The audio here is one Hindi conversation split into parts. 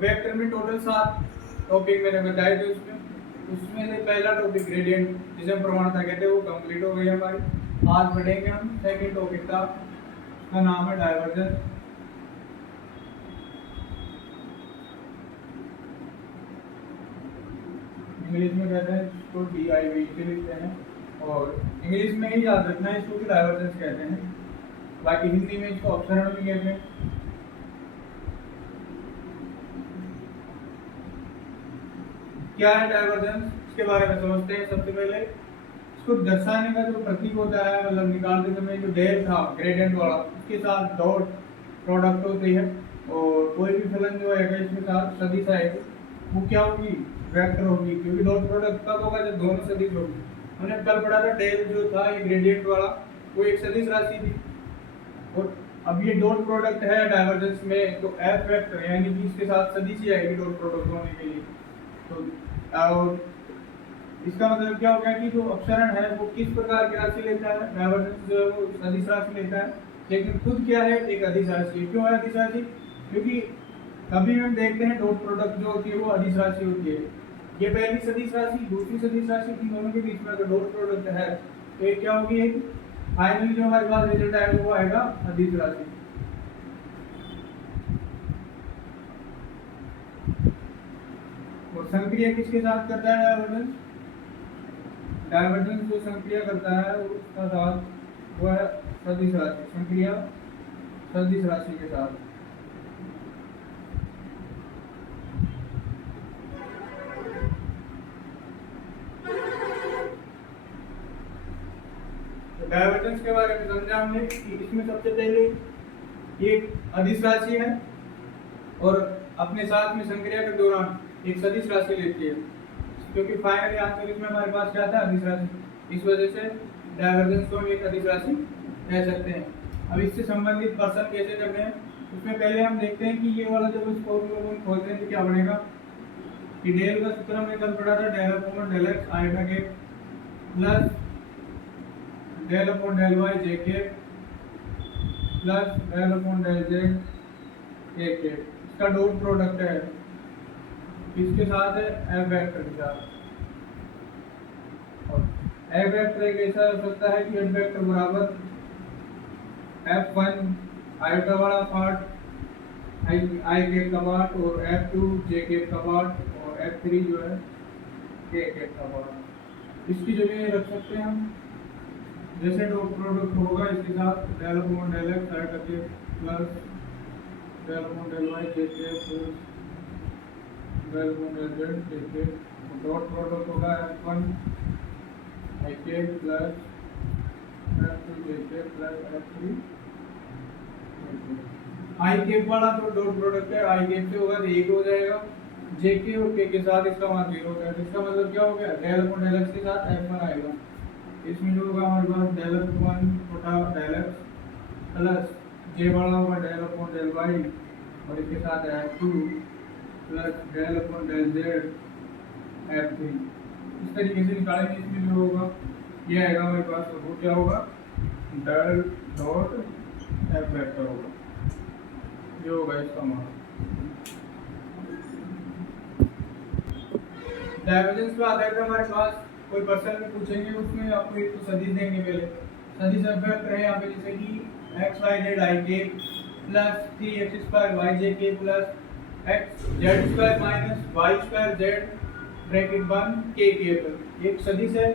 वेक्टर में टोटल 7 टॉपिक मैंने बताए थे। उसमें से पहला टॉपिक ग्रेडियंट जिसे हम प्रवणता कहते हैं वो कंप्लीट हो गई हमारी। आज बढ़ेंगे हम सेकंड टॉपिक का, उसका नाम है डाइवर्जेंस। इंग्लिश में कहते हैं इसको DIV से लिखते हैं, और इंग्लिश में ही याद रखना है इसको कि डाइवर्जेंस कहते हैं। बाकी हिंदी में इसको अपसरण भी कहते हैं। क्या है डाइवर्जेंस, इसके बारे में समझते हैं। सबसे पहले इसको दर्शाने का जो प्रतीक होता है, मतलब निकालते समय जो डेल था ग्रेडियंट वाला, उसके साथ डॉट प्रोडक्ट होती है, और कोई भी फलन जो है इसके साथ सदिश आएगी वो क्या होगी, वेक्टर होगी, क्योंकि डॉट प्रोडक्ट कब होगा जब दोनों सदिश होगी। हमने कल पढ़ा था डेल जो था ये ग्रेडियंट वाला वो एक सदिश राशि थी, और अब ये डॉट प्रोडक्ट है डाइवर्जेंस में, तो एफ वेक्टर यानी कि इसके साथ सदिश ही आएगी डॉट प्रोडक्ट होने के लिए। तो और इसका मतलब क्या हो गया कि जो अपसरण है वो किस प्रकार की राशि लेता है, डाइवर्जेंस जो है वो सदिश राशि लेता है, लेकिन खुद क्या है एक अदिश राशि। क्यों है अदिश राशि, क्योंकि कभी हम देखते हैं डॉट प्रोडक्ट जो होती है वो अदिश राशि होती है। ये पहली सदिश राशि दूसरी सदिश राशि थी, दोनों के बीच में अगर डॉट प्रोडक्ट है तो ये क्या होगी, फाइनली जो हमारे पास रिजल्ट आएगा वो आएगा अदिश राशि। और संक्रिया किसके साथ करता है डाइवर्जेंस, डाइवर्जेंस जो संक्रिया करता है उसका साथ वो है सदिश राशि, संक्रिया सदिश राशि के साथ। तो डाइवर्जेंस के बारे में समझा हमने कि इसमें सबसे पहले ये अदिश राशि है और अपने साथ में संक्रिया के दौरान एक सदिश राशि लेती है, क्योंकि फाइनली आंसर इसमें हमारे पास क्या था, अदिश राशि। इस वजह से डाइवर्जेंस को हम एक अदिश राशि कह सकते हैं। अब इससे संबंधित पर्सन कैसे करते हैं, उसमें पहले हम देखते हैं कि ये वाला जब इस फॉर्मूला को खोलते हैं तो क्या बनेगा, कि डेल का सूत्र हमने कल पढ़ा था डेल अपॉन डेल एक्स आएगा के plus del upon del y j के plus del upon del z ए के। इसका डॉट प्रोडक्ट है इसके साथ है एफ वेक्टर के साथ, और एफ वेक्टर एक ऐसा हो सकता है कि एफ वेक्टर बराबर F1 आयोटा वाला पार्ट आई के का पार्ट, और F2 जे के का पार्ट, और F3 जो है के का पार्ट। इसकी जगह रख सकते हैं हम जैसे डॉट प्रोडक्ट होगा इसके साथ del upon del x iota के plus del upon del y j के plus del upon del z j के। डॉट प्रोडक्ट होगा F1 आई के प्लस F2 जे के प्लस F3 आई केप वाला तो डॉट प्रोडक्ट है, आई केप से होगा तो 1 हो जाएगा, जे के और के साथ इसका मान 0 हो जाएगा। इसका मतलब क्या हो गया, डेल अपॉन डेल एक्स के साथ F1 आएगा, इसमें जो होगा हमारे पास डेल अपॉन बटा डेल एक्स प्लस जे वाला होगा डेल अपॉन डेल वाई, और इसके साथ F2 plus del upon del z F3। इस तरीके से निकालेंगे। इसमें जो होगा ये आएगा हमारे पास, वो क्या होगा डेल डॉट एफ वेक्टर होगा, ये होगा इसका मान। डाइवर्जेंस पे आधारित हमारे पास कोई पर्सन में पूछेंगे, उसमें आपको एक तो सदिश देंगे। पहले सदिश एफ वेक्टर है यहाँ पे, जैसे कि एक्स वाई जेड आई के plus 3x square y j के plus x z square minus y square z bracket बंद के पर एक सदिश है,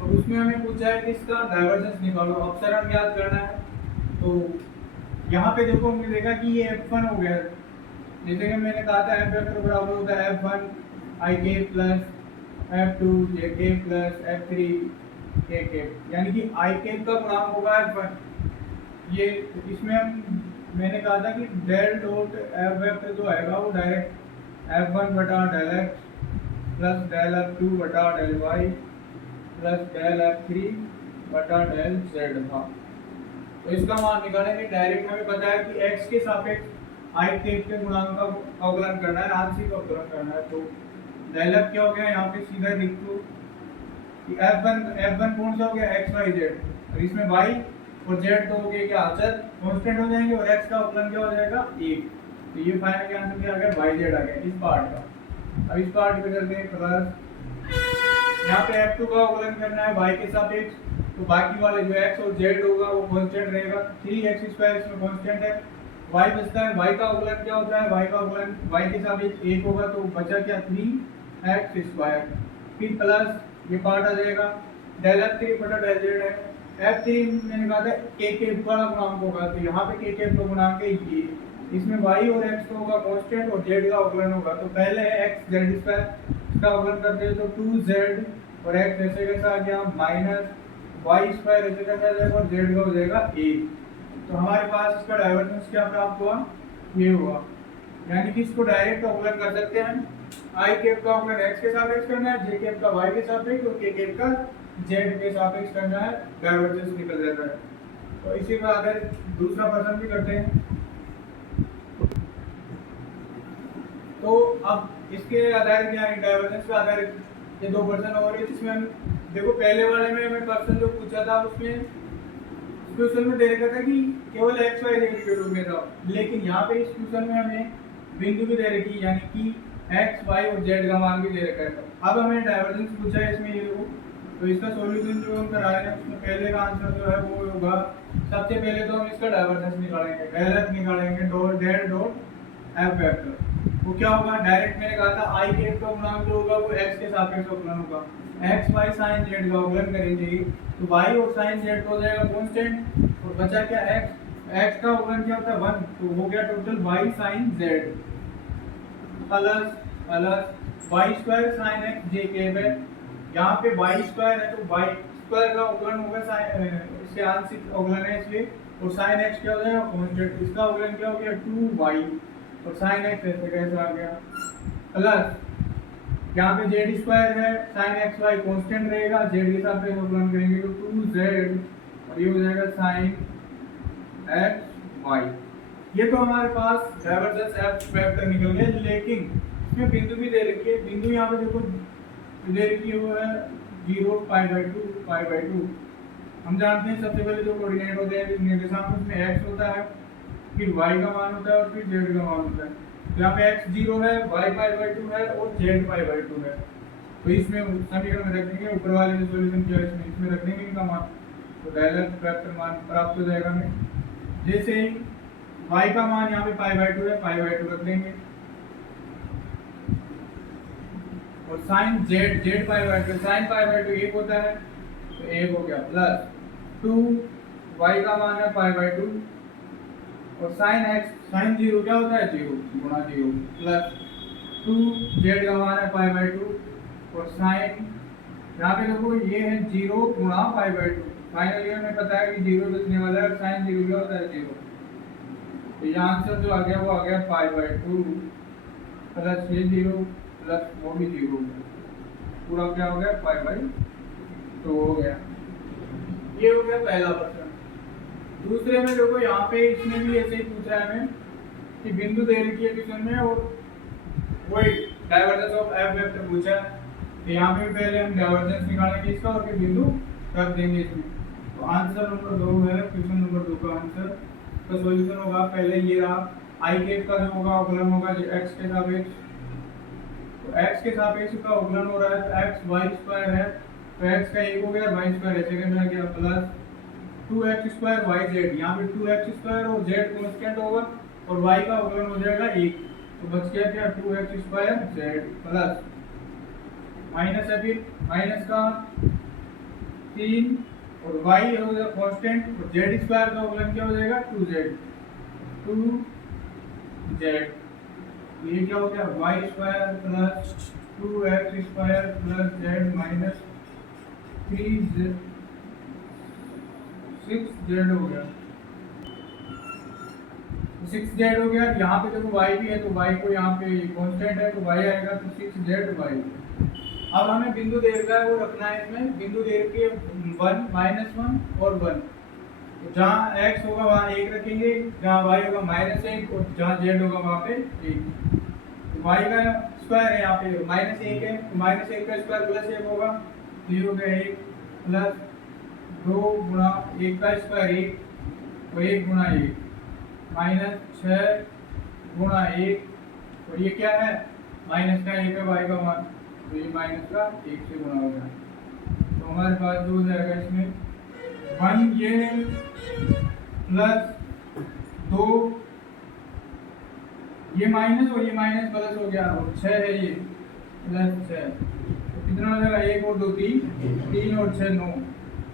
और उसमें हमें पूछा है कि इसका डाइवर्जेंस निकालो, अपसरण ज्ञात करना है। तो यहाँ पे देखो हमने देखा कि ये F1 हो गया, जैसे कि मैंने कहा था एफ वेक्टर बराबर होता है F1 आई के प्लस F2 जे के प्लस F3 के के, यानी कि आई के का गुणांक होगा F1। ये इसमें हम मैंने कहा था कि डेल डॉट एफ वेक्टर जो आएगा वो डायरेक्ट F1 बटा del x plus del F2 बटा del Y plus del F3 बटा डेल जेड था। तो इसका मान निकालेंगे डायरेक्ट। हमें पता है कि x के सापेक्ष आई के गुणांक का अवकलन करना है, आंशिक अवकलन करना है। तो डेल f क्या हो गया, यहाँ पे सीधा लिख दो कि f1 कौन सा हो गया, x y z, और इसमें y और z तो हो गए क्या अचर कांस्टेंट हो जाएंगे, और x का अवकलन क्या हो जाएगा 1। तो ये फाइनल आंसर क्या आ गया, वाई जेड आ गया इस पार्ट का। अब इस पार्ट पे करते हैं प्लस, यहाँ पे f2 का अवकलन करना है y के सापेक्ष, तो बाकी वाले जो x और z होगा वो कांस्टेंट रहेगा। 3x² इसमें कांस्टेंट है, y बचता है, y का अवकलन क्या होता है, y का अवकलन y के सापेक्ष 1 होगा, तो बचा क्या 3x², फिर प्लस ये पार्ट आ जाएगा, डेल f3 बटा डेल z है, f3 मैंने कहा था k का गुणांक होगा, तो यहाँ पे k का गुणांक है ये, इसमें y और x का होगा कांस्टेंट और z का अवकलन होगा, तो पहले है x z² इसका अवकलन करते हैं, तो 2z और x ऐसे कैसा आ गया माइनस y² ऐसे कैसा आ जाएगा और z का हो जाएगा a। तो हमारे पास इसका डाइवर्जेंस क्या प्राप्त हुआ, ये हुआ, यानी कि इसको डायरेक्ट अवकलन कर सकते हैं। i कैप का अवकलन x के सापेक्ष करना है, j कैप का y के सापेक्ष और k कैप का z के सापेक्ष करना है, डाइवर्जेंस निकल जाता है। तो इसी पर आधारित दूसरा प्रश्न भी करते हैं। तो अब इसके आधारित यानी डाइवर्जेंस पे आधारित ये दो प्रश्न और है, जिसमें हम देखो पहले वाले में हमें प्रश्न जो पूछा था उसमें क्वेश्चन में दे रखा था कि केवल x y z के रूप में था, लेकिन यहाँ पे इस क्वेश्चन में हमें बिंदु भी दे रखी, यानी कि x y और z का मान भी दे रखा है। अब हमें डाइवर्जेंस पूछा है इसमें ये देखो, तो इसका सॉल्यूशन जो हम करा रहे हैं उसमें पहले का आंसर जो है वो होगा, सबसे पहले तो हम इसका डाइवर्जेंस निकालेंगे, डेल f निकालेंगे dot del dot f vector, वो क्या होगा, डायरेक्ट मैंने कहा था i कैप का गुणांक जो होगा वो x के सापेक्ष अवकलन होगा, x y sin z का अवकलन करेंगे तो y और sin z हो जाएगा कांस्टेंट, और बचा क्या x का अवकलन क्या होता है 1, तो हो गया total y sin z plus y² sin x j cap है, यहाँ पे y² है तो y² का अवकलन होगा इसके आंशिक अवकलन है इसलिए, और sin x क्या हो जाएगा कांस्टेंट, इसका अवकलन क्या हो गया 2y और sin x ऐसे कैसे आ गया, प्लस यहाँ पे z² है, sin xy कांस्टेंट रहेगा, z के साथ में अवकलन करेंगे तो 2z और ये हो जाएगा sin xy। ये तो हमारे पास डाइवर्जेंस f वेक्टर निकल गया, लेकिन इसमें बिंदु भी दे रखी है, बिंदु यहाँ पे देखो दे रखी है वो है 0 π/2 हम जानते हैं सबसे पहले जो कोऑर्डिनेट होते हैं निर्देशांक उसमें x होता है, फिर y का मान होता है और फिर z का मान होता है, तो यहाँ पे x 0 है, y π/2 है और z π/2 है, तो इसमें समीकरण में रख देंगे, ऊपर वाले में सॉल्यूशन किया इसमें रख देंगे इनका मान, तो डायलर वेक्टर मान प्राप्त हो जाएगा हमें। जैसे ही y का मान यहाँ पे π/2 है, π/2 रख देंगे, और sin z π/2 sin π/2 1 होता है तो 1 हो गया, प्लस 2 y का मान है π/2 और sin x sin 0 क्या होता है 0 गुणा 0 प्लस 2 z का मान है π/2 और sin यहाँ पे देखो ये है 0 गुणा π/2, फाइनली हमें पता है कि 0 बचने वाला है, sin 0 क्या होता है 0, तो ये आंसर जो आ गया वो आ गया π/2 प्लस ये 0 प्लस वो भी 0, पूरा क्या हो गया π/2 हो गया। ये हो गया पहला प्रश्न। दूसरे में देखो यहाँ पे इसमें भी ऐसे ही पूछ रहा है हमें कि बिंदु दे रखी है क्वेश्चन में और वही डाइवर्जेंस ऑफ f वेक्टर पूछा है, तो यहाँ पे पहले हम डाइवर्जेंस निकालेंगे इसका और फिर बिंदु रख देंगे इसमें। तो आंसर नंबर 2 है, क्वेश्चन नंबर 2 का आंसर का सॉल्यूशन होगा पहले ये रहा, i कैप का जो होगा अवकलन होगा जो x के सापेक्ष, तो x के सापेक्ष का अवकलन हो रहा है तो x y² है तो x का 1 हो गया, y² ऐसे कैसे आ गया, प्लस 2x² yz, यहाँ पे 2x² और z कांस्टेंट होगा और y का अवकलन हो जाएगा 1, तो बच गया क्या 2x² z प्लस माइनस है, फिर माइनस का 3 और y हो जाएगा कांस्टेंट और z² का अवकलन क्या हो जाएगा 2z, ये क्या हो गया y² plus 2x² plus z minus 3z 6z हो गया, 6z हो गया। यहाँ पे देखो y भी है तो y को यहाँ पे कांस्टेंट है तो y आएगा तो 6zy। अब हमें बिंदु दे रखा है वो रखना है, इसमें बिंदु दे रखी है 1 -1 और 1, तो जहाँ x होगा वहाँ 1 रखेंगे, जहाँ y होगा -1 और जहाँ z होगा वहाँ पे 1, तो y का स्क्वायर है यहाँ पे -1 है तो -1 का स्क्वायर प्लस 1 होगा, तो ये हो गया 1 प्लस 2 गुणा 1 का स्क्वायर 1 तो 1 गुणा 1 -6 गुणा 1, और ये क्या है माइनस का 1 है y का मान, तो ये माइनस का 1 से गुणा हो जाए, तो हमारे पास जो हो जाएगा इसमें 1 ये प्लस 2 ये माइनस और ये माइनस प्लस हो गया, और 6 है ये प्लस 6, तो कितना हो जाएगा 1 और 2 3, 3 और 6 9,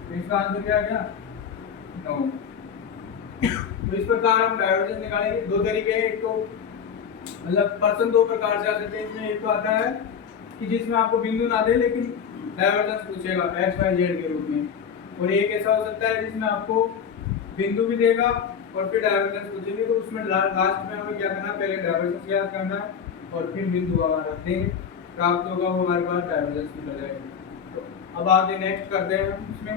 तो इसका आंसर क्या आ गया 9। तो इस प्रकार हम डाइवर्जेंस निकालेंगे। दो तरीके हैं, एक तो मतलब पर्सन दो प्रकार से आ सकते हैं। इसमें एक तो आता है कि जिसमें आपको बिंदु ना दे लेकिन डाइवर्जेंस पूछेगा x y z के रूप में, और एक ऐसा हो सकता है जिसमें आपको बिंदु भी देगा और फिर डाइवर्जेंस पूछेंगे, तो उसमें लास्ट में हमें क्या करना है, पहले डाइवर्जेंस याद करना है और फिर बिंदु हमारा रख देंगे, प्राप्त होगा वो हमारे पास डाइवर्जेंस निकल जाएगा। तो अब आगे नेक्स्ट करते हैं हम इसमें।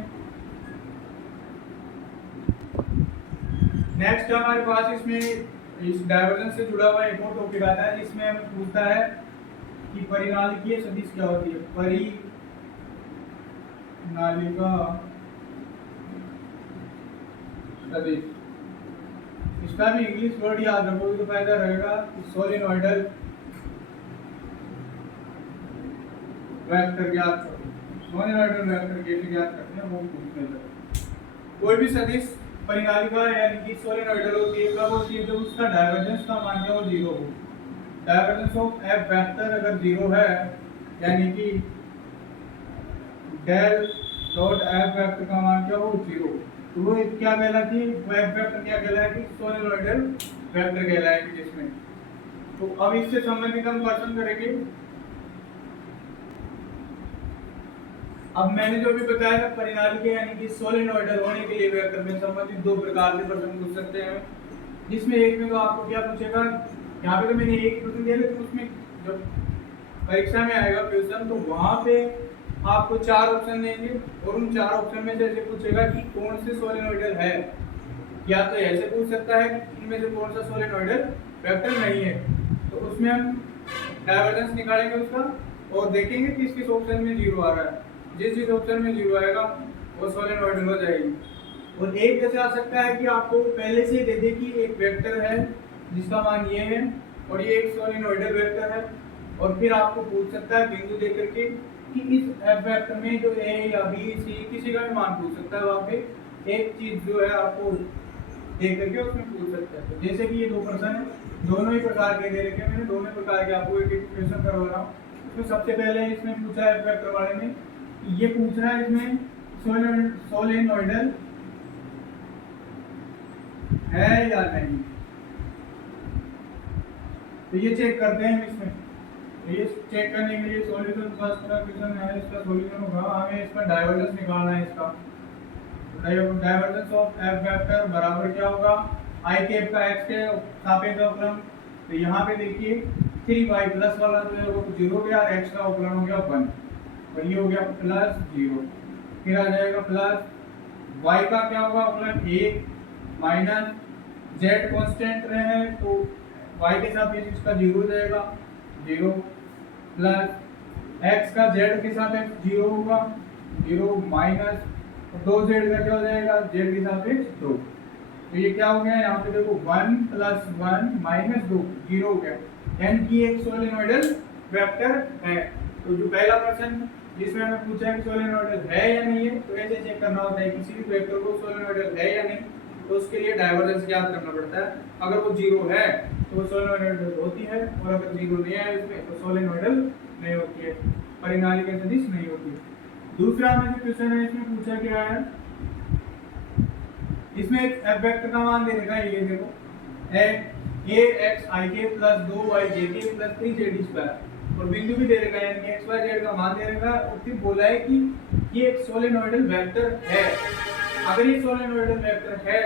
नेक्स्ट हमारे पास इसमें इस डाइवर्जेंस से जुड़ा हुआ एक और टॉपिक आता है जिसमें हमें पूछता है कि परिनालिकीय सदिश क्या होती है। परिनालिका सदिश, इसका भी इंग्लिश वर्ड याद रखोगे तो फायदा रहेगा। सोलेनोइडल वेक्टर ज्ञात करो, सोलेनोइडल वेक्टर कैसे ज्ञात करते हैं वो पूछने लगे। कोई भी सदिश परिनालिका यानी कि सोलेनोइडल होती है कब होती है, जब उसका डाइवर्जेंस का मान क्या हो 0 हो। डाइवर्जेंस ऑफ एफ वेक्टर अगर 0 है यानी कि डेल डॉट एफ वेक्टर का मान क्या हो 0, तो वो क्या कहलाती है, वो एफ वेक्टर क्या कहलाएगी, सोलेनोइडल वेक्टर कहलाएगी जिसमें। तो अब इससे संबंधित हम क्वेश्चन करेंगे। अब मैंने जो भी बताया था परिनालिका यानी कि सोलेनोइडल होने के लिए वेक्टर में संबंधित दो प्रकार से प्रश्न पूछ सकते हैं, जिसमें एक में तो आपको क्या पूछेगा, यहाँ पे तो मैंने एक प्रश्न दिया लेकिन उसमें जब परीक्षा में आएगा क्वेश्चन तो वहां पे आपको 4 ऑप्शन देंगे और उन 4 ऑप्शन में से ऐसे पूछेगा कि कौन से सोलेनोइडल है, या तो ऐसे पूछ सकता है कि इनमें से कौन सा सोलेनोइडल वेक्टर नहीं है। तो उसमें हम डाइवर्जेंस निकालेंगे उसका और देखेंगे किस किस ऑप्शन में 0 आ रहा है। जिस ऑप्शन में 0 आएगा वो सोलेनोइडल हो जाएगी। और एक जैसे आ सकता है कि आपको पहले से दे दे कि एक वेक्टर है जिसका मान ये है और ये एक सोलेनोइडल वेक्टर है, और फिर आपको पूछ सकता है बिंदु दे करके कि इस एफ वेक्टर में जो ए या बी सी किसी का भी मान पूछ सकता है, वहाँ पे एक चीज जो है आपको दे करके उसमें पूछ सकता है। तो जैसे कि ये दो प्रश्न है, दोनों ही प्रकार के दे रखे हैं, मैंने दोनों प्रकार के आपको एक एक क्वेश्चन करवा रहा हूँ। इसमें सबसे पहले इसमें पूछा है एफ वेक्टर वाले में, ये पूछ रहा है इसमें सोलेनोइडल है या नहीं, तो ये चेक करते हैं इसमें। ये चेक करने के लिए सॉल्यूशन फर्स्ट का क्वेश्चन है, इसका सॉल्यूशन होगा हमें इसका डाइवर्जेंस निकालना है। इसका डाइवर्जेंस ऑफ एफ वेक्टर बराबर क्या होगा, आई कैप का एक्स के सापेक्ष अवकलन। तो यहाँ पे देखिए 3y प्लस वाला जो है वो 0 हो गया, एक्स का अवकलन हो गया 1 और ये हो गया प्लस 0, फिर आ जाएगा प्लस y का क्या होगा अवकलन 1 माइनस z कांस्टेंट रहे तो y के सापेक्ष इसका 0 हो जाएगा 0 प्लस x का z के सापेक्ष 0 होगा 0 माइनस 2z का क्या हो जाएगा z के सापेक्ष 2। तो ये क्या हो गया यहाँ पे देखो 1 प्लस 1 माइनस 2 0 हो गया, यानी कि एक सोलेनोइडल वेक्टर है। तो जो पहला प्रश्न जिसमें हमें पूछा है कि सोलेनोइडल है या नहीं है, तो ऐसे चेक करना होता है किसी भी वेक्टर को सोलेनोइडल है या नहीं, तो उसके लिए डाइवर्जेंस ज्ञात करना पड़ता है। अगर वो 0 है तो वो सोलेनोइडल होती है, और अगर 0 नहीं है उसमें तो सोलेनोइडल नहीं होती है, परिनालिका सदिश नहीं होती है। दूसरा हमें जो क्वेश्चन है इसमें पूछा गया है, इसमें एक एफ वेक्टर का मान दे रखा है, ये देखो ax plus 2yjk plus 3z square, और बिंदु भी दे रखा है यानी कि x y z का मान दे रखा है, और फिर बोला है कि ये एक सोलेनोइडल वेक्टर है। अगर ये सोलेनोइडल वेक्टर है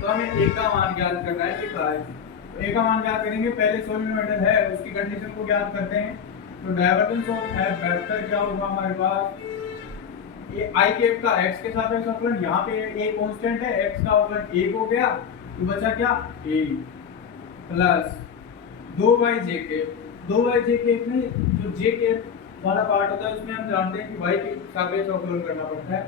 तो हमें a का मान ज्ञात करना है, लिखा है। तो a का मान ज्ञात करेंगे, पहले सोलेनोइडल है उसकी कंडीशन को ज्ञात करते हैं। तो डाइवर्जेंस ऑफ एफ वेक्टर क्या होगा हमारे पास, ये आई कैप का x के सापेक्ष अवकलन, यहाँ पे a कांस्टेंट है, x का अवकलन 1 हो गया, तो बचा क्या a प्लस 2yjk में जो j के वाला पार्ट होता है उसमें हम जानते हैं कि y के सापेक्ष अवकलन करना पड़ता है।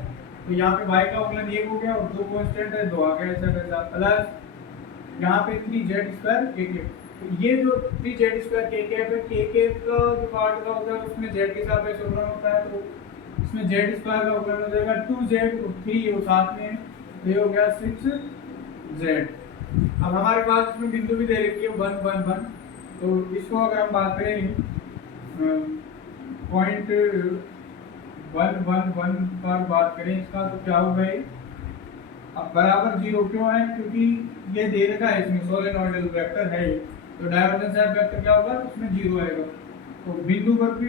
तो यहाँ पे y का अवकलन 1 हो गया और 2 कांस्टेंट है 2 आ गया, ऐसा कैसा, प्लस यहाँ पे 3z स्क्वायर k ये जो 3z² k कैप है, k कैप का जो पार्ट का होता है उसमें z के सापेक्ष अवकलन होता है, तो इसमें z² का अवकलन हो जाएगा 2z और 3 और साथ में ये हो गया 6z। अब हमारे पास इसमें बिंदु भी दे रखी है 1 1 1, तो इसको अगर हम बात करें पॉइंट 1 1 1 पर बात करें इसका, तो क्या होगा ये अब बराबर 0 क्यों है, क्योंकि ये दे रखा है इसमें सोलेनोइडल वेक्टर है ये, तो डायवर्जेंस ऑफ वेक्टर क्या होगा उसमें 0 आएगा। तो बिंदु पर भी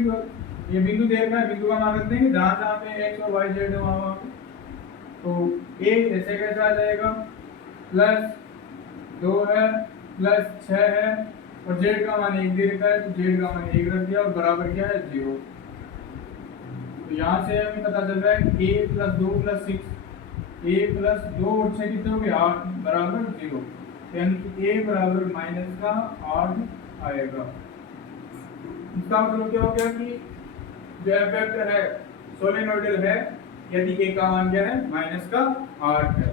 ये बिंदु दे रखा है, बिंदु का मान रख देंगे जहाँ जहाँ पे x और y z है वहाँ वहाँ पे, तो a ऐसे कैसा आ जाएगा +2 है +6 है और z का मान 1 दे रखा है, तो z का मान 1 रख दिया और बराबर क्या है 0। तो यहाँ से हमें पता चल रहा है a + 2 + 6, a + 2 और 6 कितने हो गए 8 बराबर 0, यानी कि a बराबर -8 आएगा। इसका मतलब क्या हो गया कि जो f वेक्टर है सोलेनोइडल है यदि a का मान क्या है -8 है।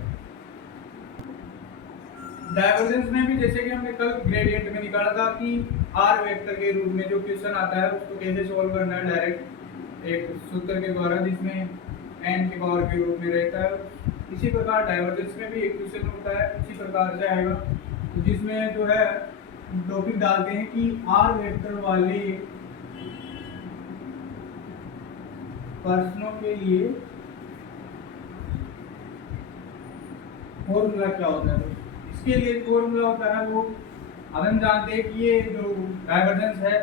डायवर्जेंस में भी जैसे कि हमने कल ग्रेडियंट में निकाला था कि r वेक्टर के रूप में जो क्वेश्चन आता है उसको कैसे सॉल्व करना है, डायरेक्ट एक सूत्र के द्वारा जिसमें n के पावर के रूप में रहता है। इसी प्रकार डायवर्जेंस में भी एक क्वेश्चन होता है इसी प्रकार से आएगा, तो जिसमें जो है टॉपिक डालते हैं कि r वेक्टर वाले प्रश्नों के लिए फॉर्मूला क्या होता है। इसके लिए फॉर्मूला होता है वो हम जानते हैं कि ये जो डायवर्जेंस है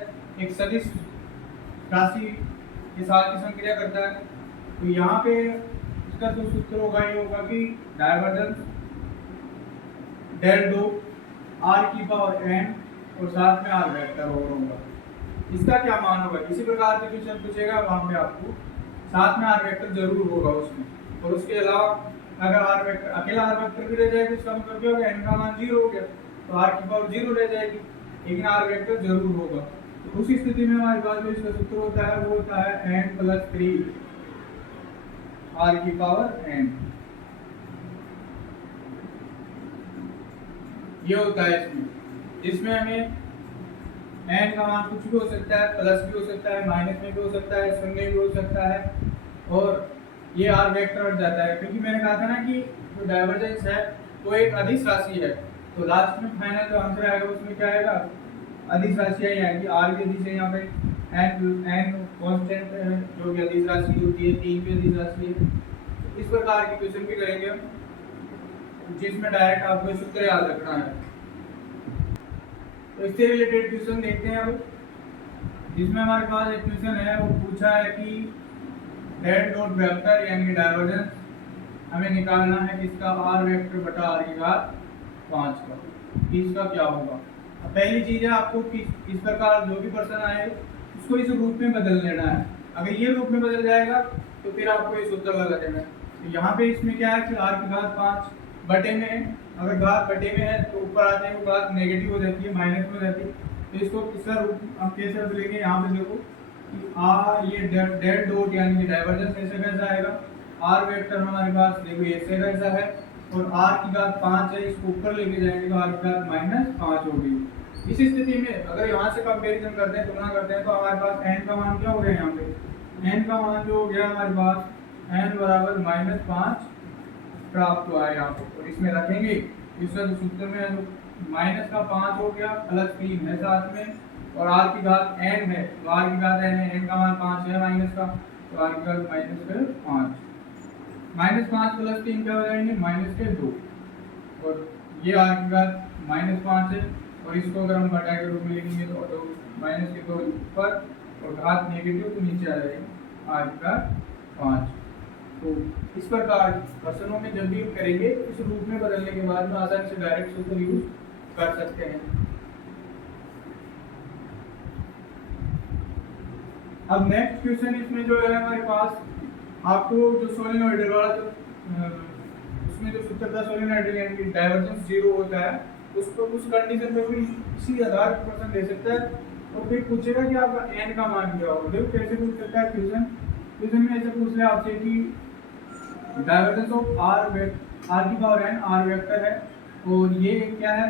एक सदिश राशि के साथ ही संक्रिया करता है, तो यहाँ पे इसका जो सूत्र होगा ये होगा कि डायवर्जेंस डेल डो r की पावर n और साथ में r वेक्टर होगा। इसका क्या मान होगा, इसी प्रकार के क्वेश्चन पूछेगा वहाँ पे आपको साथ में r वेक्टर जरूर होगा उसमें, और उसके अलावा अगर r वेक्टर अकेला r वेक्टर भी रह जाएगा इसका मतलब क्या होगा n का मान 0 हो गया, तो r की पावर 0 रह जाएगी, लेकिन r वेक्टर जरूर होगा। तो उस स्थिति में हमारे पास जो इसका सूत्र होता है वो होता है n + 3 r की पावर n, ये होता है इसमें हमें n का मान कुछ भी हो सकता है, प्लस भी हो सकता है, माइनस में भी हो सकता है, शून्य भी हो सकता है, और ये r वेक्टर हट जाता है, क्योंकि मैंने कहा था ना कि जो डायवर्जेंस है वो एक अदिश राशि है, तो लास्ट में फाइनल जो आंसर आएगा उसमें क्या आएगा अदिश राशि आएगी। r की अदिश है यहाँ पे n कांस्टेंट है जो कि अदिश राशि होती है, 3 भी अदिश राशि है। इस प्रकार के क्वेश्चन भी करेंगे हम जिसमें डायरेक्ट आपको सूत्र याद रखना है। तो इससे रिलेटेड क्वेश्चन देखते हैं अब, जिसमें हमारे पास एक क्वेश्चन है वो पूछा है कि डेल डॉट वेक्टर यानी डायवर्जेंस हमें निकालना है किसका r वेक्टर बटा r की घात 5 का, इसका क्या होगा। अब पहली चीज है आपको कि इस प्रकार जो भी प्रश्न आए उसको इस रूप में बदल लेना है, अगर ये रूप में बदल जाएगा तो फिर आपको ये सूत्र लगा देना है। तो यहाँ पे इसमें क्या है कि r की घात 5 बटे में है, अगर घात बटे में है तो ऊपर आते हैं वो घात नेगेटिव हो जाती है, माइनस में हो जाती है, तो इसको किसका रूप हम कैसे बदलेंगे। यहाँ पे देखो कि ये डेल डॉट यानी कि डायवर्जेंस ऐसे कैसा आएगा, r वेक्टर हमारे पास देखो ऐसे कैसा है और r की घात 5 है, इसको ऊपर लेके जाएंगे तो r की घात -5 होगी। इस स्थिति में अगर यहाँ से कंपैरिजन करते हैं, तुलना करते हैं, तो हमारे पास n का मान क्या हो गया, यहाँ पे n का मान जो हो गया हमारे पास n बराबर -5 प्राप्त हुआ है यहाँ पे, और इसमें रखेंगे इसका जो सूत्र में -5 हो गया प्लस 3 है साथ में, और r की घात n है, तो r की घात n है, n का मान 5 है माइनस का, तो r की घात -5 -5 प्लस 3 क्या हो जाएंगे -2, और ये r की घात -5 है, और इसको अगर हम घटा के रूप में लिखेंगे तो -2 ऊपर और घात नेगेटिव तो नीचे आ जाएगी r की घात 5। तो इस प्रकार प्रश्नों में जब भी करेंगे इस रूप में बदलने के बाद में आसानी से डायरेक्ट सूत्र यूज कर सकते हैं। अब नेक्स्ट क्वेश्चन इसमें जो है हमारे पास आपको जो सोलेनोइडल वाला जो उसमें जो सूत्र था सोलेनोइडल यानी कि डायवर्जेंस 0 होता है, उसको उस कंडीशन पे भी इसी आधार पर क्वेश्चन दे सकता है, और फिर पूछेगा कि आपका n का मान क्या होगा। देखो कैसे पूछ सकता है क्वेश्चन में ऐसे पूछ ले आपसे कि डायवर्जेंस ऑफ r की पावर n r वेक्टर है और ये क्या है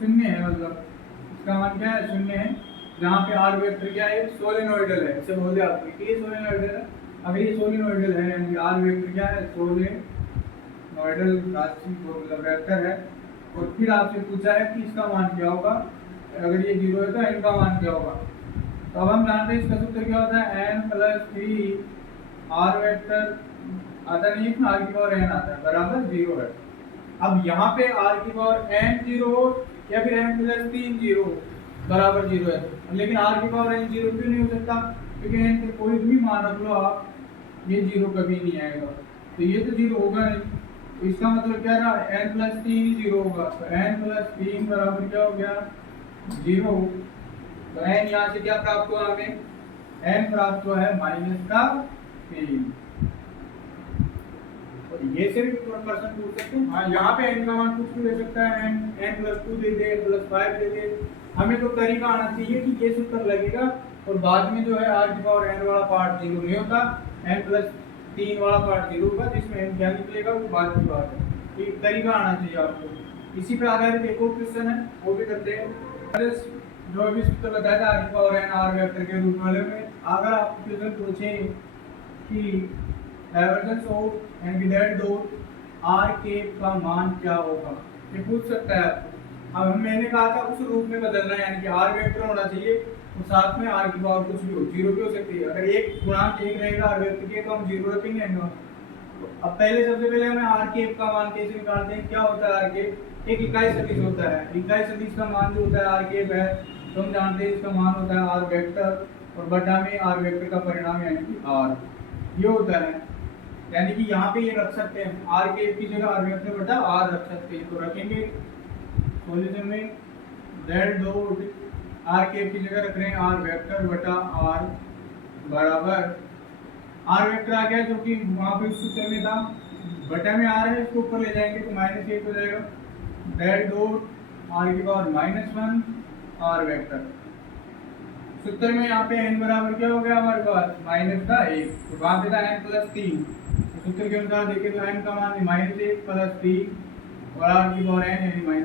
0 है, मतलब इसका मान क्या है, 0 है। जहाँ पे आर वेक्टर क्या है, सोलेनोइडल है, इसे बोल दिया आपने कि ये सोलेनोइडल है। अगर ये सोलेनोइडल है यानी कि आर वेक्टर क्या है, सोलेनोइडल राशि मतलब वेक्टर है। और फिर आपसे पूछा है कि इसका मान क्या होगा, अगर ये 0 है तो n का मान क्या होगा। तो अब हम जानते हैं इसका सूत्र क्या होता है, n प्लस 3 आर वेक्टर आता नहीं है, आर की पावर n आता है बराबर 0 है। अब यहाँ पे आर की पावर n 0 हो या फिर n प्लस 3 0 बराबर 0 है, लेकिन आर की पावर n 0 क्यों नहीं हो सकता, क्योंकि n के कोई भी मान रख लो आप, ये 0 कभी नहीं आएगा, तो ये तो 0 होगा नहीं। तो इसका मतलब क्या रहा, n प्लस 3 ही 0 होगा, तो n प्लस 3 बराबर क्या हो गया, 0। तो n यहाँ से क्या प्राप्त हुआ हमें, n प्राप्त हुआ है -3। ये से भी क्वेश्चन पूछ सकते हैं। हाँ, यहाँ पे n का मान कुछ भी दे सकता है, n प्लस 2 दे दे, प्लस 5 दे दे। हमें तो तरीका आना चाहिए कि ये सूत्र लगेगा और बाद में जो है r की पावर n वाला पार्ट 0 नहीं होता, n प्लस 3 वाला पार्ट 0 होगा, जिसमें n क्या निकलेगा वो बाद की बात है। एक तरीका आना चाहिए आपको। इसी पे आधारित एक और क्वेश्चन है, वो भी करते हैं। जो भी सूत्र बताया था r की पावर n r वेक्टर के रूप वाले में, अगर आप क्वेश्चन पूछे कि डाइवर्जेंस ऑफ यानी कि डेल डॉट आर के का मान क्या होगा, ये पूछ सकता है आपको। अब मैंने कहा था उस रूप में बदलना है, यानी कि आर वेक्टर होना चाहिए और साथ में आर की पावर कुछ भी हो, 0 भी हो सकती है। अगर एक गुणांक 1 रहेगा आर वेक्टर के तो हम 0 रखेंगे। अब पहले सबसे पहले हमें आर के का मान कैसे निकालते हैं, क्या होता है आर के, एक इकाई सदिश होता है। इकाई सदिश का मान जो होता है आर के है, तो हम जानते हैं इसका मान होता है आर वेक्टर और बटा में आर वेक्टर का परिणाम यानी कि आर, ये होता है। यानी कि यहाँ पे ये रख सकते हैं, आर के की जगह आर वेक्टर बटा आर रख सकते हैं, तो रखेंगे सॉल्यूशन में डेल डॉट आर के की जगह रख रहे हैं आर वेक्टर बटा आर बराबर आर वेक्टर आ गया जो कि वहाँ पे उस सूत्र में था, बटा में आर है, इसको ऊपर ले जाएंगे तो -1 हो जाएगा। डेल डॉट आर की पावर -1 आर वेक्टर, सूत्र में यहाँ पे n बराबर क्या हो गया हमारे पास -1, तो वहाँ पे था n प्लस 3, सूत्र के अनुसार देखें तो n का मान -1 प्लस 3 और r की पावर n यानी -1,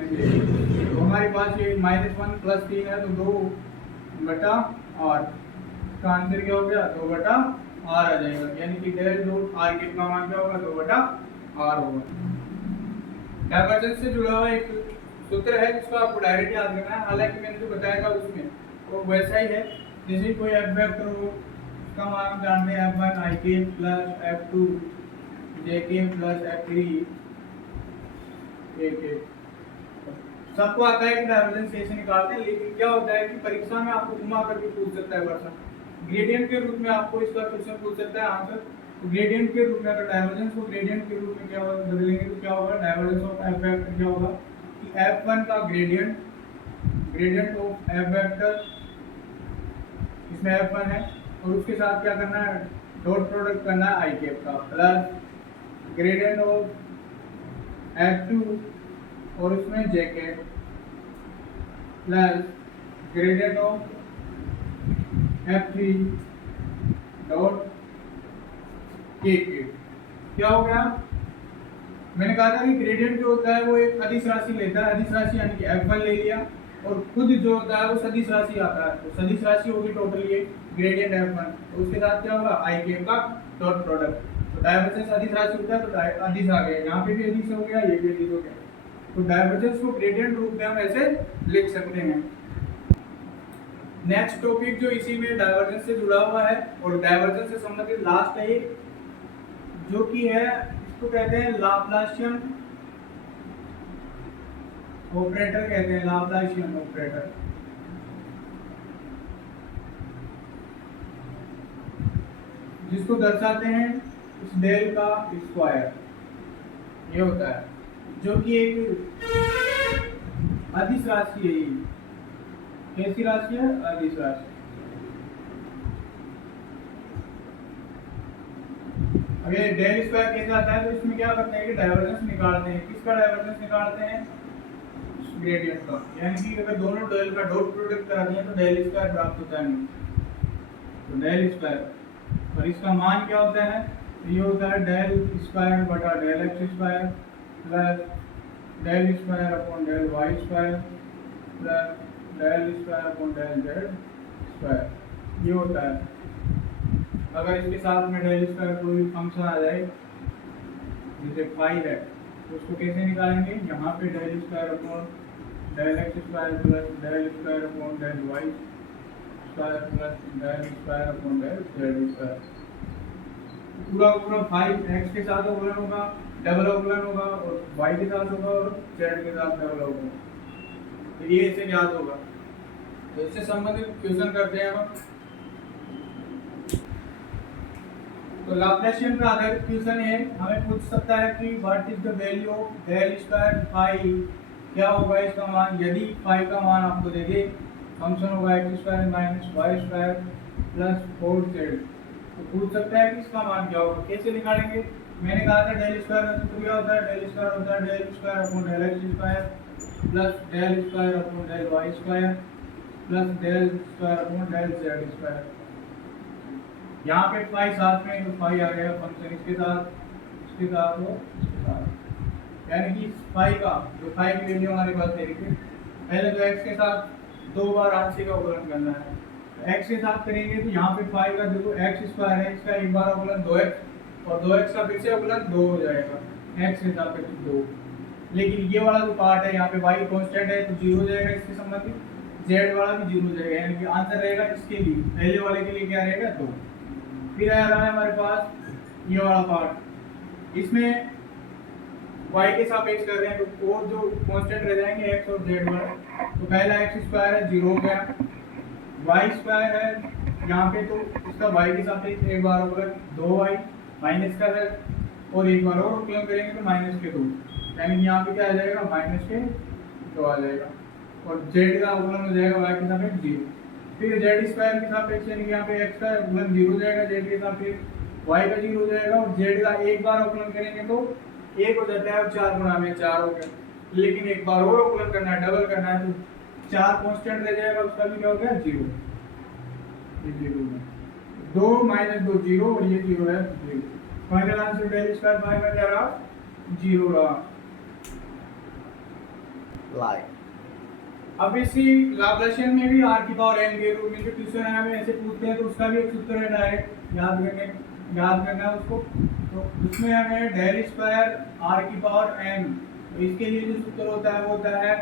तो हमारे पास ये -1 प्लस 3 है तो 2 बटा r, इसका आंसर क्या हो गया 2 बटा r आ जाएगा। यानी कि डेल डॉट r के का मान क्या होगा 2 बटा r होगा। डाइवर्जेंस से जुड़ा हुआ एक सूत्र है जिसको आपको डायरेक्ट याद रखना है, हालांकि मैंने जो बताया था उसमें वो वैसा ही है। जैसे कोई एफ वेक्टर हो, उसका मान हम जानते हैं f1 ik plus f2 jk plus f3 ak। सबको आता है कि डाइवर्जेंस कैसे निकालते हैं, लेकिन क्या होता है कि परीक्षा में आपको घुमा करके पूछ सकता है क्वेश्चन, ग्रेडियंट के रूप में आपको इसका क्वेश्चन पूछ सकता है आंसर। तो ग्रेडियंट के रूप में अगर डाइवर्जेंस को ग्रेडियंट के रूप में क्या बदलेंगे तो क्या होगा, डाइवर्जेंस ऑफ एफ वेक्टर क्या होगा कि f1 का ग्रेडियंट ऑफ एफ वेक्टर, इसमें f1 है और उसके साथ क्या करना है डॉट प्रोडक्ट करना है आई कैप का, प्लस ग्रेडियंट ऑफ f2 और उसमें j cap plus gradient of f3 dot k cap. क्या हो गया, मैंने कहा था कि ग्रेडियंट जो होता है वो एक अदिश राशि लेता है, अदिश राशि यानी कि f1 ले लिया और खुद जो होता है वो सदिश राशि आता है, तो सदिश राशि होगी टोटल ये ग्रेडियंट f1, तो उसके साथ क्या होगा आई कैप का डॉट प्रोडक्ट। तो डाइवर्जेंस अदिश राशि होता है तो अदिश आ गया, यहाँ पे भी अदिश हो गया, ये भी अदिश हो गया, तो डाइवर्जेंस को ग्रेडियंट रूप में हम ऐसे लिख सकते हैं। नेक्स्ट टॉपिक जो इसी में डाइवर्जेंस से जुड़ा हुआ है और डाइवर्जेंस से संबंधित लास्ट है ये, जो कि है इसको कहते हैं लाप्लासियन ऑपरेटर, कहते हैं लाप्लासियन ऑपरेटर। जिसको दर्शाते हैं इस डेल का स्क्वायर, ये होता है जो कि एक अदिश राशि है। ये कैसी राशि है, अदिश राशि। अगर डेल स्क्वायर कैसे आता है तो इसमें क्या करते हैं कि डाइवर्जेंस निकालते हैं, किसका डाइवर्जेंस निकालते हैं, ग्रेडियंट का, यानी कि अगर दोनों डेल का डॉट प्रोडक्ट करा दिया तो डेल स्क्वायर प्राप्त होता है, तो डेल स्क्वायर, और इसका मान क्या होता है, ये होता है डेल स्क्वायर बटा del x square plus del square upon del y square plus del square upon del z square, ये होता है। अगर इसके साथ में डेल स्क्वायर कोई भी फंक्शन आ जाए जैसे फाई है तो उसको कैसे निकालेंगे, यहाँ पे del square upon del x square plus del square upon del y square plus del square upon del z square, पूरा पूरा फाई एक्स के साथ अवकलन होगा, डबल अवकलन होगा, और वाई के साथ होगा और जेड के साथ डबल अवकलन, तो ये इसे याद होगा। तो इससे संबंधित क्वेश्चन करते हैं हम। तो लाप्लासियन पे आधारित क्वेश्चन है, हमें पूछ सकता है कि what is the value of del square phi, क्या होगा इसका मान यदि फाई का मान आपको दे दे, फंक्शन होगा x square minus y square plus 4z, तो पूछ सकता है कि इसका मान क्या होगा, कैसे निकालेंगे। मैंने कहा था डेल स्क्वायर का सूत्र क्या होता है, डेल स्क्वायर होता है del square upon del x square plus del square upon del y square plus del square upon del z square. यहाँ पे फाई साथ में, तो फाई आ गया फंक्शन इसके साथ और इसके साथ, यानी कि फाई का जो फाई की वैल्यू हमारे पास दे रही है, पहले तो एक्स के साथ 2 बार आंशिक अवकलन करना है, तो एक्स के साथ करेंगे तो यहाँ पे फाई का देखो एक्स स्क्वायर है, इसका एक बार अवकलन 2x और 2x का फिर से अवकलन 2 हो जाएगा, एक्स के साथ 2। लेकिन ये वाला जो पार्ट है यहाँ पे y कांस्टेंट है तो 0 हो जाएगा इसके संबंधित, z वाला भी 0 हो जाएगा, यानी कि आंसर रहेगा इसके लिए, पहले वाले के लिए क्या रहेगा 2। फिर आ रहा है हमारे पास ये वाला पार्ट, इसमें y के सापेक्ष कर रहे हैं तो और जो कांस्टेंट रह जाएंगे x और z वाला, तो पहला x स्क्वायर है 0 हो गया, y स्क्वायर है यहाँ पे तो इसका y के सापेक्ष एक बार अवकलन 2y माइनस का है, और एक बार और अवकलन करेंगे तो माइनस के 2, यानी कि यहाँ पे क्या आ जाएगा माइनस के 2 आ जाएगा, और z का अवकलन हो जाएगा y के सापेक्ष 0। फिर जेड स्क्वायर के सापेक्ष यानी कि यहाँ पे x का अवकलन 0 हो जाएगा, जेड के सापेक्ष y का 0 हो जाएगा, और z का एक बार अवकलन करेंगे तो 1 हो जाता है और 4 गुणा में 4 हो गया, लेकिन एक बार और अवकलन करना है, डबल करना है, तो 4 कांस्टेंट रह जाएगा, उसका भी क्या हो गया 0, ये 0 है, 2 माइनस 2 0 और ये 0 है 0। Final answer del square phi में क्या रहा 0 रहा। लाइक अब इसी लाप्लासियन में भी r की पावर n के रूप में जो क्वेश्चन है हमें ऐसे पूछते हैं, तो उसका भी एक सूत्र है डायरेक्ट याद करना है उसको। तो उसमें हमें डेल स्क्वायर r की पावर n, तो इसके लिए जो सूत्र होता है वो होता है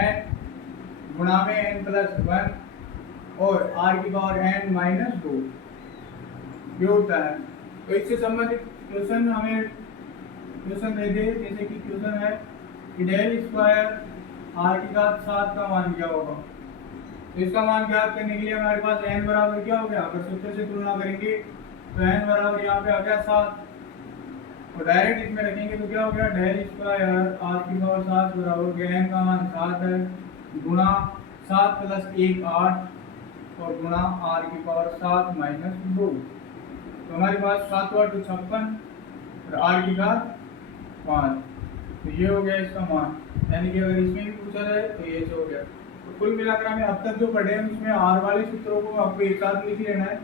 n गुणा में n प्लस 1 और r की पावर n माइनस 2, ये होता है। तो इससे संबंधित क्वेश्चन हमें क्वेश्चन दे दे, जैसे कि क्वेश्चन है कि डेल स्क्वायर r की घात 7 का मान क्या होगा, तो इसका मान ज्ञात करने के लिए हमारे पास n बराबर क्या हो गया, अगर सूत्र से तुलना करेंगे तो n बराबर यहाँ पे आ गया 7, और डायरेक्ट इसमें रखेंगे तो क्या हो गया डेल स्क्वायर r की पावर 7 बराबर गया n का मान 7 है गुणा 7 प्लस 1 8 और गुणा r की पावर 7 माइनस 2, तो हमारे पास 7 8 56 और r की घात 5, तो ये हो गया इसका मान, यानी कि अगर इसमें भी पूछा जाए तो ये हो गया। तो कुल मिलाकर हमें अब तक जो पढ़े हैं उसमें आर वाले सूत्रों को आपको एक साथ लिख लेना है,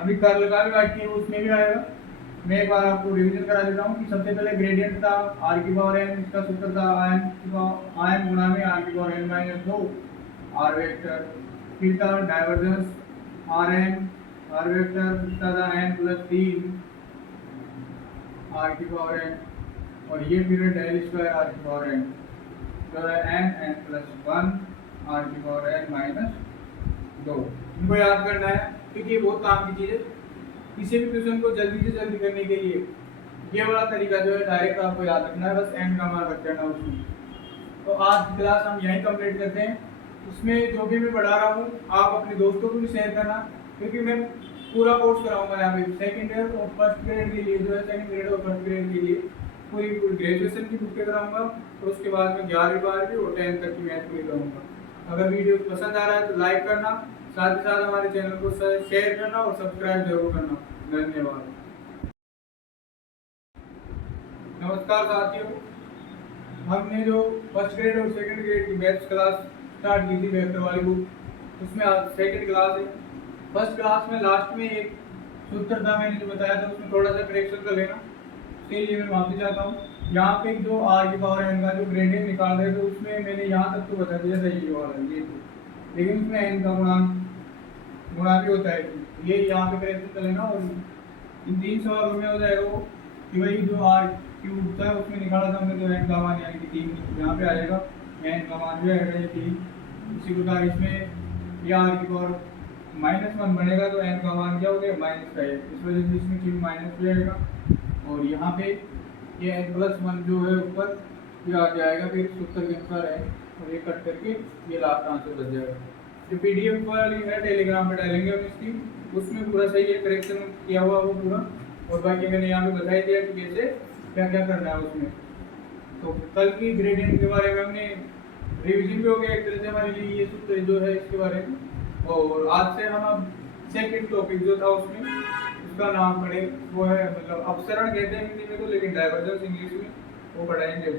अभी कर्ल का भी बाकी है उसमें भी आएगा। मैं एक बार आपको रिवीजन करा देता हूँ कि सबसे पहले ग्रेडियंट था आर की पावर एन, इसका सूत्र था आयन गुणा में आर की power n minus 2 r vector, फिर था divergence r n r vector था एन प्लस 3 आर की पावर एन, और ये फिर डेल स्क्वायर आर की पावर एन, जो है एन प्लस 1 आर की पावर एन माइनस 2। इनको याद करना है क्योंकि ये बहुत काम की चीज़ है, किसी भी क्वेश्चन को जल्दी से जल्दी करने के लिए ये वाला तरीका जो है डायरेक्ट आपको याद रखना है, बस एन का मान रख देना उसमें। तो आज की क्लास हम यहीं कंप्लीट करते हैं। उसमें जो भी मैं पढ़ा रहा हूँ आप अपने दोस्तों को भी शेयर करना, क्योंकि मैं पूरा कोर्स कराऊंगा यहाँ पे सेकंड ईयर और फर्स्ट ग्रेड के लिए, जो है सेकंड ग्रेड और फर्स्ट ग्रेड के लिए पूरी ग्रेजुएशन की बुक कराऊंगा, और उसके बाद में 11वीं 12वीं और 10th तक की मैथ पूरी करूँगा। अगर वीडियो पसंद आ रहा है तो लाइक करना, साथ ही साथ हमारे चैनल को शेयर करना और सब्सक्राइब जरूर करना। धन्यवाद। नमस्कार साथियों, हमने जो फर्स्ट ग्रेड और सेकंड ग्रेड की मैथ्स क्लास स्टार्ट की थी वेक्टर वाली बुक, उसमें आज सेकंड क्लास है। फर्स्ट क्लास में लास्ट में एक सूत्र था मैंने जो बताया था, उसमें थोड़ा सा करेक्शन कर लेना, इसके लिए मैं माफी चाहता हूँ। यहाँ पे जो आर की पावर एन का जो ग्रेडियंट निकाल रहे थे उसमें मैंने यहाँ तक तो बता दिया सही वाला ये तो, लेकिन उसमें एन का गुणा भी होता है, ये यहाँ पे करेक्ट चलेगा। और इन 3 सवालों में हो जाएगा वो कि भाई जो आर क्यूब था उसमें निकाला था हमने तो एन का मान यानी कि 3 यहाँ पे आ जाएगा, एन का मान भी आएगा ये 3। उसी प्रकार इसमें ये आर की पावर -1 बनेगा तो एन का मान क्या हो गया -5, इस वजह से इसमें क्यूब माइनस भी आएगा। और यहाँ पे ये n+1 जो है ऊपर ये आ जाएगा, फिर सूत्र के अनुसार है और ये कट करके ये लास्ट आंसर बच जाएगा। जो पीडीएफ वाली है टेलीग्राम पे डालेंगे हम इसकी, उसमें पूरा सही है करेक्शन किया हुआ वो पूरा, और बाकी मैंने यहाँ पे बता दिया कि कैसे क्या क्या करना है उसमें। तो कल की ग्रेडियंट के बारे में हमने रिवीजन भी हो गया एक तरह से हमारे लिए ये सूत्र जो है इसके बारे में। और आज से हम अब सेकंड टॉपिक जो था उसमें उसका नाम पढ़े वो है मतलब अपसरण कहते हैं हिंदी में तो, लेकिन डाइवर्जेंस इंग्लिश में वो पढ़ाएंगे।